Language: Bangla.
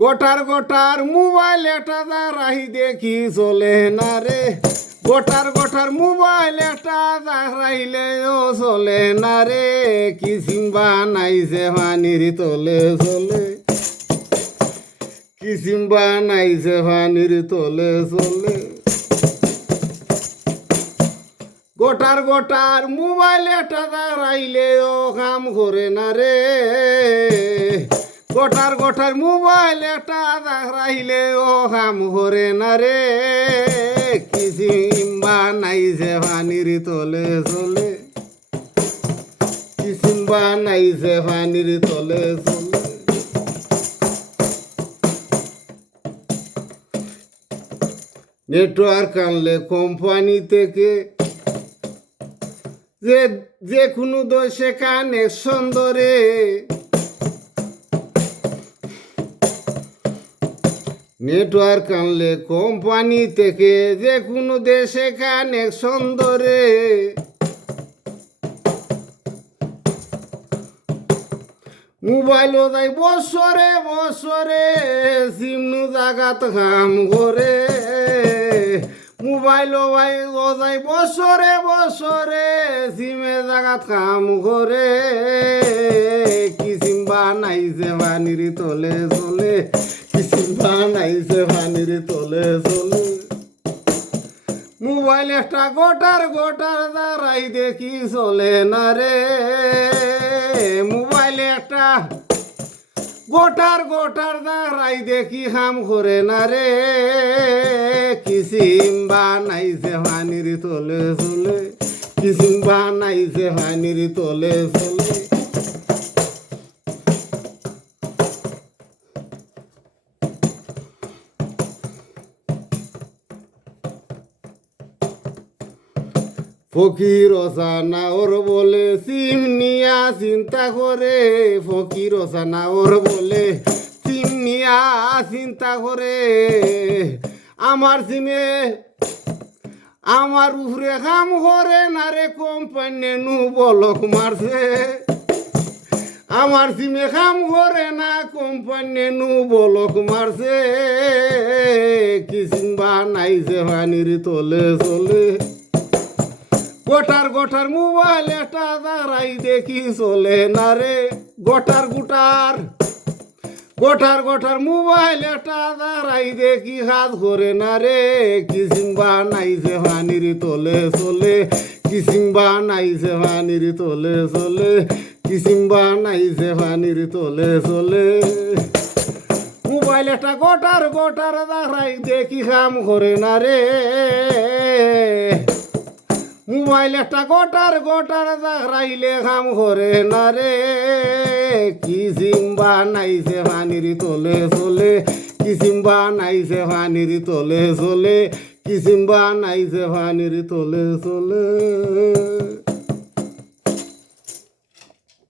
গোটার গোটার মোবাইল এটা দাঁড়াই দেখি চলে না রে। গোটার গোটার মোবাইল এটা দাঁড়াইলে ও চলে না রে। কি সিম্বা নাইছে পানির তলে চলে। কি সিম্বা নাইছে পানির তলে চলে। গোটার গোটার মোবাইল এটা দাঁড়াইলে ও কাম করে না রে। গোটার গোটার মোবাইল এটা দাঁড়াইলে ও কাম করে না রে। কিসিম্বা নাইছে পানির তলে চলে। কিসিম্বা নাইছে পানির তলে চলে। নেটওয়ার্ক আনলে কোম্পানি থেকে যে যে কোনো দোষে কানেকশন ধরে নেটওয়ার্ক আনলে কোম্পানি থেকে যে কোনো দেশে কানেকশন ধরে মোবাইল যাই বছরে বছরে, সিমনু জাগাত কাম করে। মোবাইল যাই বছরে বছরে সিমে জাগাত কাম করে। কি সিম্বা নাইছে পানির তলে চলে, কি সিম্বা নাইছে পানির তলে চলে। মোবাইল একটা গোটার গোটার দ্বারাই দেখি চলে না রে। মোবাইল একটা গোটার গোটার দ্বারাই দেখি হাম করে না রে। কিসিম্বা নাইছে পানির তলে চলে কিসিম্বা নাইছে পানির তলে চলে ফকির অসানা ওর বলে, সিম নিয়া চিন্তা করে। ফকির অসানা ওর বলে, সিম নিয়া চিন্তা করে। আমার সিমে আমার উপরে কাম করে না রে কোম্পানি নু বলক মারছে। আমার সিমে কাম করে না কোম্পানি নু বলক মারছে। কিসিম্বা নাইছে পানির তলে চলে। গোটার গোটার মোবাইল এটা দাঁড়াই দেখি চলে না রে। গোটার গোটার গোটার গোটার মোবাইল এটা দাঁড়াই দেখি, হাত করে না রে। কিসিম্বা নাইছে পানির তলে চলে কিসিম্বা নাইছে পানির তলে চলে কিসিম্বা নাইছে পানির তলে চলে। মোবাইল একটা গোটার গোটার দাঁড়াই দেখি কাম করে না রে। মোবাইল গোটার গোটার রাইলে ঘাম করে না রে। কি জিম্বা নাইছে পানির তোলে চলে কি জিম্বা নাইছে পানির তোলে চলে কি জিম্বা নাইছে পানির তোলে চলে